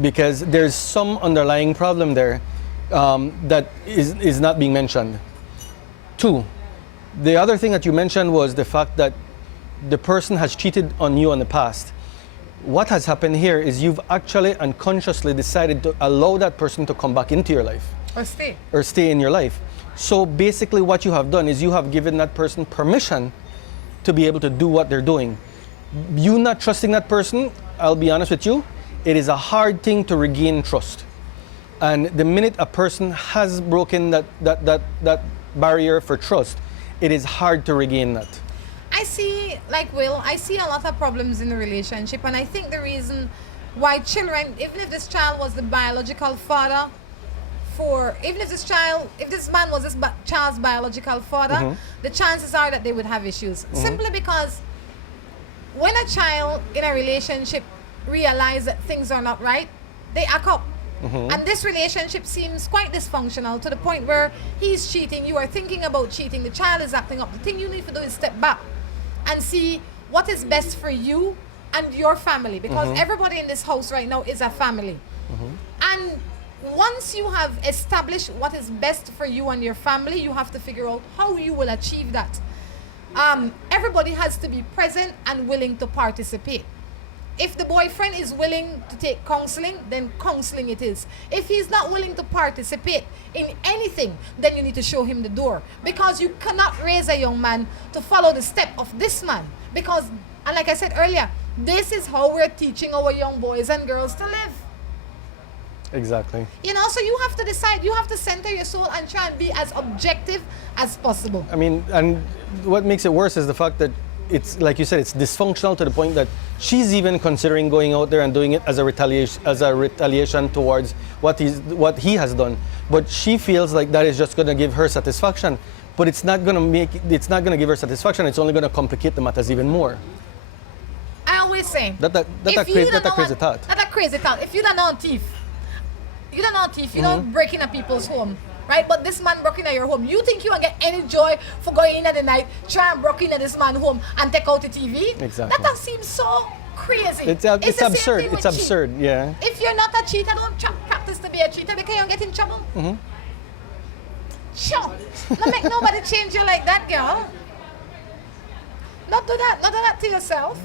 because there's some underlying problem there that is not being mentioned. 2, the other thing that you mentioned was the fact that the person has cheated on you in the past. What has happened here is you've actually unconsciously decided to allow that person to come back into your life. Or stay in your life. So basically what you have done is you have given that person permission to be able to do what they're doing. You not trusting that person, I'll be honest with you, it is a hard thing to regain trust. And the minute a person has broken that barrier for trust, it is hard to regain that. I see, like Will, I see a lot of problems in the relationship, and I think the reason why children, even if this child was the biological father, even if this man was this child's biological father, the chances are that they would have issues. Simply because when a child in a relationship realizes that things are not right, they act up. And this relationship seems quite dysfunctional to the point where he's cheating, you are thinking about cheating, the child is acting up. The thing you need to do is step back and see what is best for you and your family, because everybody in this house right now is a family. And once you have established what is best for you and your family, you have to figure out how you will achieve that. Everybody has to be present and willing to participate. If the boyfriend is willing to take counseling, then counseling it is. If he's not willing to participate in anything, then you need to show him the door. Because you cannot raise a young man to follow the step of this man. Because, and like I said earlier, this is how we're teaching our young boys and girls to live. Exactly. You know, so you have to decide, you have to center your soul and try and be as objective as possible. I mean, and what makes it worse is the fact that it's, like you said, it's dysfunctional to the point that she's even considering going out there and doing it as a retaliation towards what he has done. But she feels like that is just going to give her satisfaction. But it's not going to give her satisfaction. It's only going to complicate the matters even more. I always say That's a crazy thought. That's a crazy thought. If you don't know thief, you don't break into people's home, right? But this man broke into your home. You think you will get any joy for going in at the night, try and break into this man's home and take out the TV? Exactly. That seems so crazy. It's absurd. It's absurd, yeah. If you're not a cheater, don't practice to be a cheater because you'll get in trouble. Sure. Don't make nobody change you like that, girl. Not do that to yourself.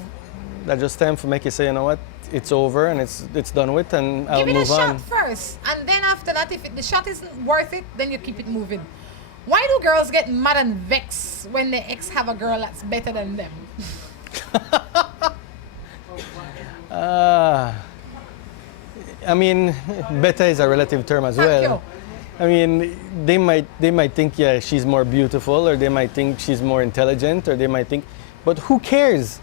That's just time for make you say, you know what? It's over and it's done with, and I'll move on. Give it a shot first, and then after that, if the shot isn't worth it, then you keep it moving. Why do girls get mad and vexed when their ex have a girl that's better than them? I mean, better is a relative term as well. You. I mean, they might think, yeah, she's more beautiful, or they might think she's more intelligent, or they might think, but who cares?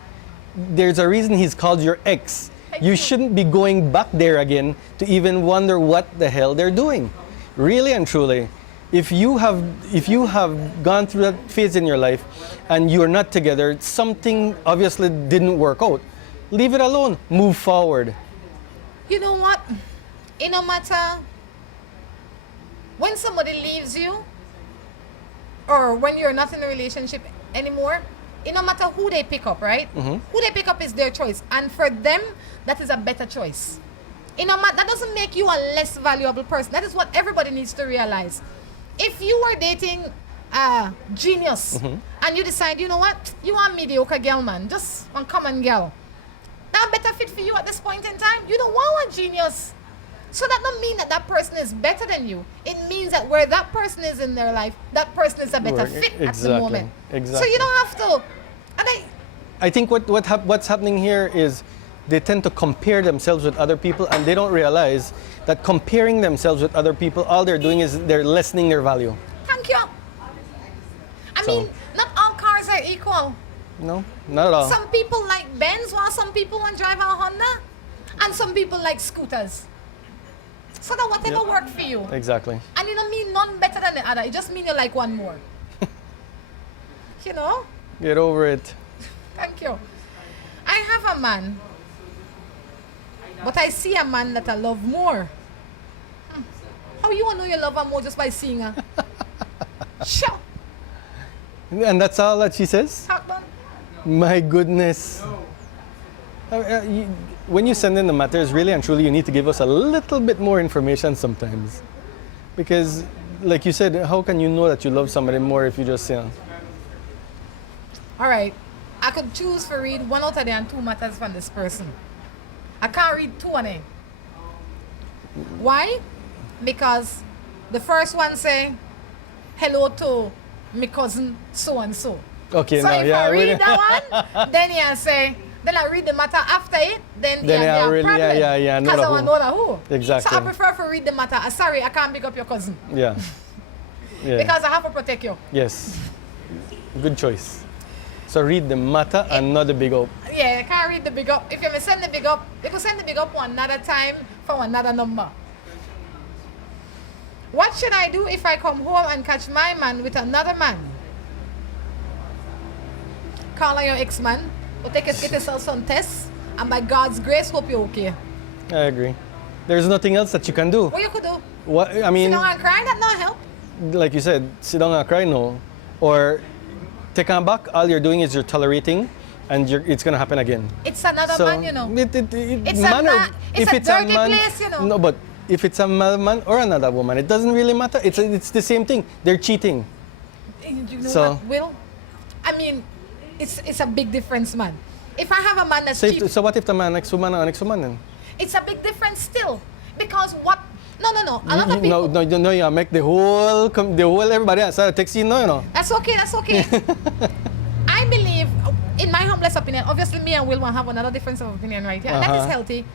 There's a reason he's called your ex. You shouldn't be going back there again to even wonder what the hell they're doing. Really and truly, if you have gone through that phase in your life and you're not together, something obviously didn't work out. Leave it alone. Move forward. You know what? It no matter when somebody leaves you or when you're not in a relationship anymore, it no matter who they pick up, right? Who they pick up is their choice. And for them, that is a better choice. That doesn't make you a less valuable person. That is what everybody needs to realize. If you are dating a genius and you decide, you know what? You want mediocre girl, man. Just one common girl. That better fit for you at this point in time. You don't want a genius. So that don't mean that that person is better than you. It means that where that person is in their life, that person is a better fit at the moment. Exactly. So you don't have to. And I think what's happening here is they tend to compare themselves with other people, and they don't realize that comparing themselves with other people, all they're doing is they're lessening their value. Thank you. I mean, not all cars are equal. No, not at all. Some people like Benz, while some people want to drive a Honda, and some people like scooters. So that whatever works for you. Exactly. And it don't mean none better than the other. It just means you like one more. You know? Get over it. Thank you. I have a man, but I see a man that I love more. How you want to know you love her more just by seeing her? Sure. And that's all that she says? Talk done. My goodness. When you send in the matters, really and truly, you need to give us a little bit more information sometimes. Because, like you said, how can you know that you love somebody more if you just, you know? All right. I could choose to read one out of the and two matters from this person. I can't read two on it. Why? Because the first one say, hello to my cousin so and so. Okay, So now, if yeah, I really. read that one, then you say, then I read the matter after it, then Then yeah, I really, problem. yeah, know Because the I want who. to know the who. Exactly. So I prefer to read the matter. Sorry, I can't pick up your cousin. Yeah. Yeah. Because I have to protect you. Yes. Good choice. So read the matter and not the big up. Yeah, I can't read the big up. If you may send the big up, you can send the big up one another time for another number. What should I do if I come home and catch my man with another man? Call on your ex-man, or take get yourself some tests, and by God's grace, hope you're okay. I agree. There's nothing else that you can do. What you could do? What I Sit mean, down and cry, that not help. like you said, sit down and cry, no. Or take on back, all you're doing is you're tolerating and it's going to happen again. It's another man, you know. It's a dirty place, you know. No, but if it's a man or another woman, it doesn't really matter. It's the same thing. They're cheating. You know So- what, Will? I mean, it's a big difference, man. If I have a man that's So, cheating, so what if the man next woman or next woman then? it's a big difference still. Because what? No. A lot of people. No, you make the whole everybody start texting, no, you know. That's okay. I believe, in my humblest opinion, obviously me and Will will have another difference of opinion right here. That is healthy.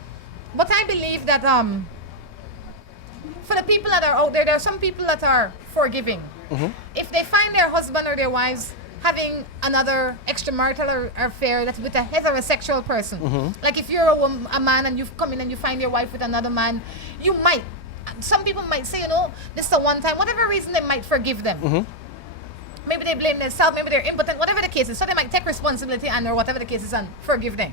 But I believe that for the people that are out there, there are some people that are forgiving. If they find their husband or their wives having another extramarital affair that's with a heterosexual person, like if you're a man and you've come in and you find your wife with another man, you might, some people might say, you know, this is a one time, whatever reason, they might forgive them. Maybe they blame themselves, maybe they're impotent, whatever the case is. So they might take responsibility and or whatever the case is and forgive them.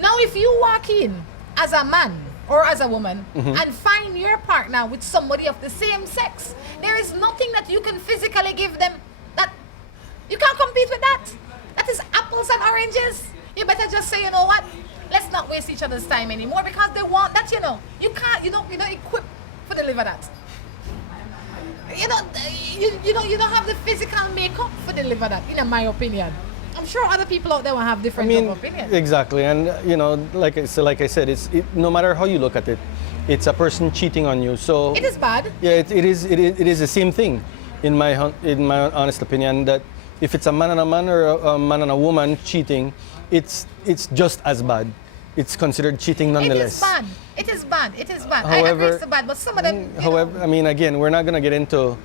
Now, if you walk in as a man or as a woman and find your partner with somebody of the same sex, there is nothing that you can physically give them that you can't compete with that. That is apples and oranges. You better just say, you know what? Let's not waste each other's time anymore because they want that, you know. You can't, you don't equip for deliver that. You don't have the physical makeup for deliver that, in my opinion. I'm sure other people out there will have different opinions. Exactly, and like I said, no matter how you look at it, it's a person cheating on you. So It is bad. Yeah, it is the same thing, in my honest opinion. That if it's a man and a man or a man and a woman cheating, it's just as bad. It's considered cheating nonetheless. It is bad. However, I agree it's bad, but some of them. However, I mean, again, we're not gonna get into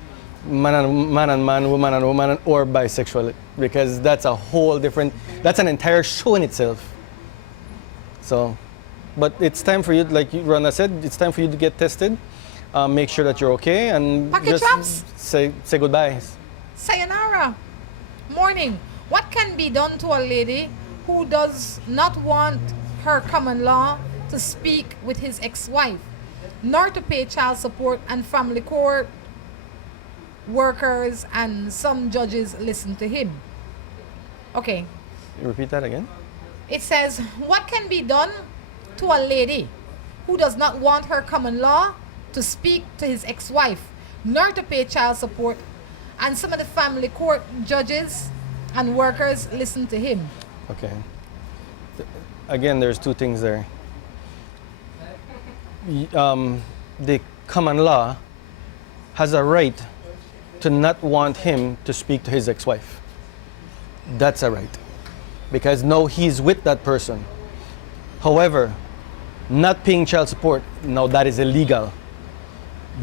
man and man, woman and woman, or bisexual, because that's a whole different. That's an entire show in itself. So, but it's time for you, like Rhonda said, it's time for you to get tested. Make sure that you're okay, and Pack your just traps. say goodbye. Sayonara. Morning. What can be done to a lady who does not want her common law to speak with his ex-wife, nor to pay child support, and family court workers and some judges listen to him? Okay. Repeat that again. It says, what can be done to a lady who does not want her common law to speak to his ex-wife, nor to pay child support, and some of the family court judges and workers listen to him? Okay. Again, there's two things there. The common law has a right to not want him to speak to his ex-wife. That's a right, because now he's with that person. However, not paying child support, now that is illegal.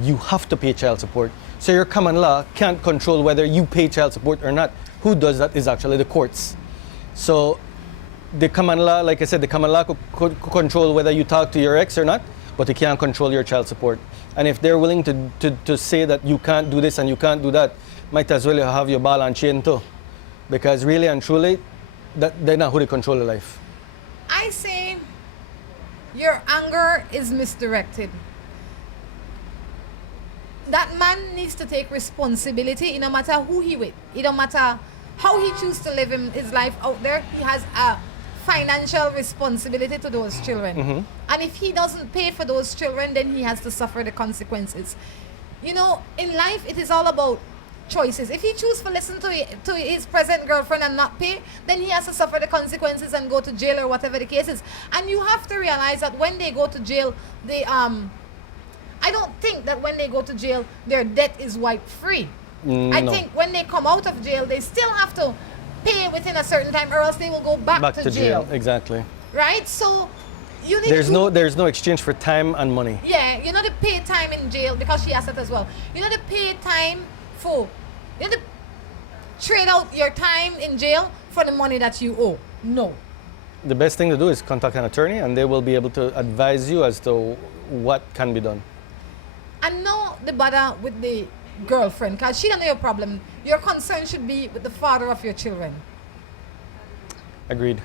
You have to pay child support. So your common law can't control whether you pay child support or not. Who does that is actually the courts. So the common law, like I said, the common law could control whether you talk to your ex or not, but it can't control your child support. And if they're willing to say that you can't do this and you can't do that, might as well have your ball and chain too. Because really and truly, they're not who they control your life. I say your anger is misdirected. That man needs to take responsibility, no matter who he with. It don't matter how he chooses to live his life out there. He has a financial responsibility to those children. And if he doesn't pay for those children, then he has to suffer the consequences. You know, in life, it is all about choices. If he chooses to listen to his present girlfriend and not pay, then he has to suffer the consequences and go to jail or whatever the case is. And you have to realize that when they go to jail, they I don't think that when they go to jail, their debt is wiped free. I No. think when they come out of jail, they still have to pay within a certain time, or else they will go back to jail. Exactly. Right? So you need There's no exchange for time and money. yeah, you know the pay time in jail, because she asked that as well. You know the pay time for, you know the trade out your time in jail for the money that you owe. No. The best thing to do is contact an attorney, and they will be able to advise you as to what can be done. And no the bother with the girlfriend, because she don't know your problem. Your concern should be with the father of your children. Agreed.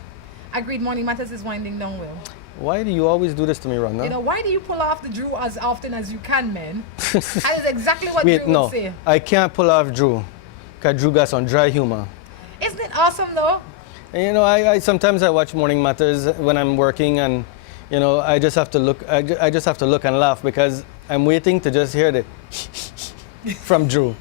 Agreed. Morning Matters is winding down, Will. Why do you always do this to me, Rhonda? You know, why do you pull off the Drew as often as you can, man? That is exactly what Wait, Drew no. would say. I can't pull off Drew, because Drew got some dry humor. Isn't it awesome, though? And, you know, I sometimes I watch Morning Matters when I'm working, and you know, I just have to look. I just have to look and laugh, because I'm waiting to just hear the from Drew.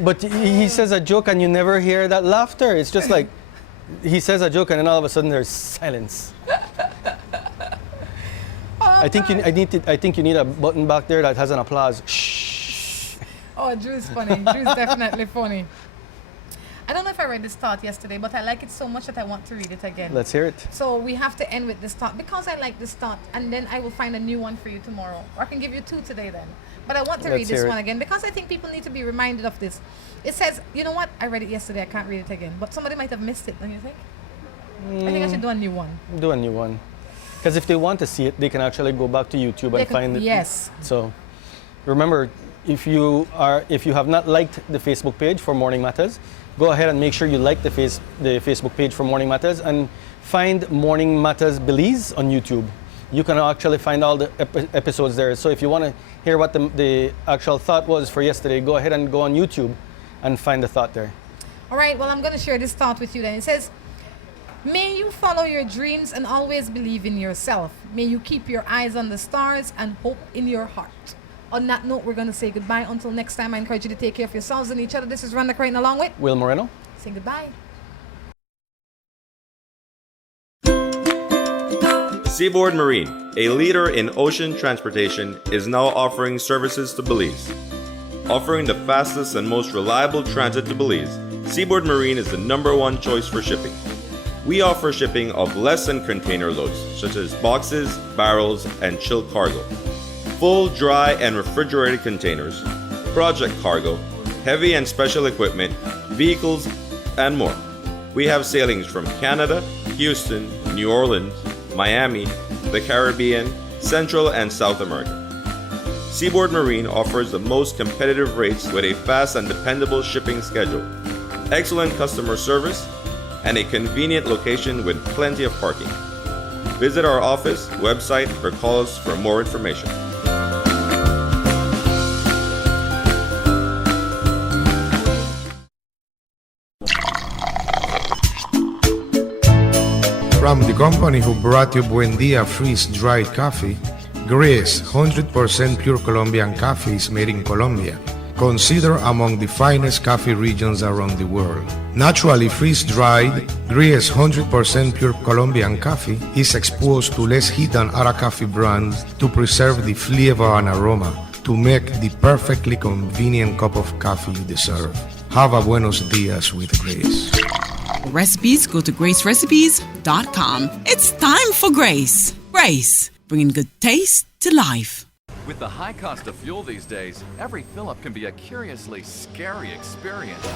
But he says a joke, and you never hear that laughter. It's just like he says a joke, and then all of a sudden there's silence. I think you need a button back there that has an applause. Shh. Oh, Drew's funny. Drew's definitely funny. I don't know if I read this thought yesterday, but I like it so much that I want to read it again. Let's hear it. So we have to end with this thought, because I like this thought, and then I will find a new one for you tomorrow. Or I can give you two today then. But I want to read Let's this hear it. one again, because I think people need to be reminded of this. It says, you know what? I read it yesterday. I can't read it again. But somebody might have missed it, don't you think? I think I should do a new one. Do a new one. Because if they want to see it, they can actually go back to YouTube and find it. Yes. So remember, if you have not liked the Facebook page for Morning Matters, go ahead and make sure you like the Facebook page for Morning Matters, and find Morning Matters Belize on YouTube. You can actually find all the episodes there. So if you want to hear what the actual thought was for yesterday, go ahead and go on YouTube and find the thought there. All right, well, I'm going to share this thought with you then. It says, may you follow your dreams and always believe in yourself. May you keep your eyes on the stars and hope in your heart. On that note, we're going to say goodbye. Until next time, I encourage you to take care of yourselves and each other. This is Rhonda Crichton along with Will Moreno. Say goodbye. Seaboard Marine, a leader in ocean transportation, is now offering services to Belize. Offering the fastest and most reliable transit to Belize, Seaboard Marine is the #1 choice for shipping. We offer shipping of less than container loads, such as boxes, barrels, and chilled cargo. Full, dry, and refrigerated containers, project cargo, heavy and special equipment, vehicles, and more. We have sailings from Canada, Houston, New Orleans, Miami, the Caribbean, Central and South America. Seaboard Marine offers the most competitive rates with a fast and dependable shipping schedule, excellent customer service, and a convenient location with plenty of parking. Visit our office, website, or call us for more information. From the company who brought you Buen Dia freeze-dried coffee, Gris 100% pure Colombian coffee is made in Colombia, considered among the finest coffee regions around the world. Naturally freeze-dried, Gris 100% pure Colombian coffee is exposed to less heat than other coffee brands to preserve the flavor and aroma to make the perfectly convenient cup of coffee you deserve. Have a buenos dias with Gris. Recipes, go to gracerecipes.com. It's time for Grace. Grace, bringing good taste to life. With the high cost of fuel these days, every fill-up can be a curiously scary experience.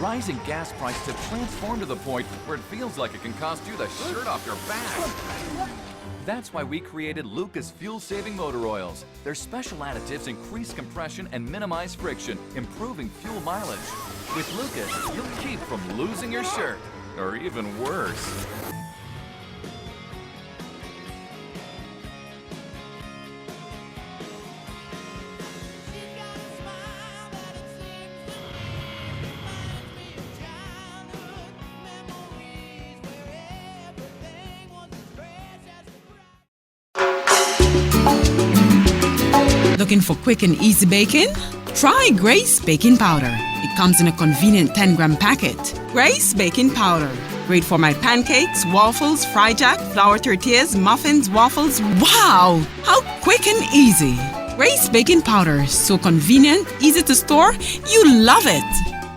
Rising gas prices have transformed to the point where it feels like it can cost you the shirt off your back. That's why we created Lucas fuel-saving motor oils. Their special additives increase compression and minimize friction, improving fuel mileage. With Lucas, you'll keep from losing your shirt, or even worse. Looking for quick and easy baking? Try Grace Baking Powder. It comes in a convenient 10-gram packet. Grace Baking Powder. Great for my pancakes, waffles, fry jack, flour tortillas, muffins, waffles. Wow! How quick and easy. Grace Baking Powder. So convenient, easy to store. You love it.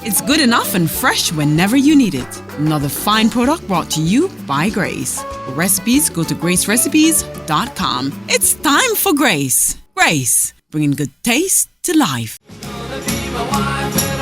It's good enough and fresh whenever you need it. Another fine product brought to you by Grace. For recipes, go to gracerecipes.com. It's time for Grace. Grace, bringing good taste to life. Gonna be my wife.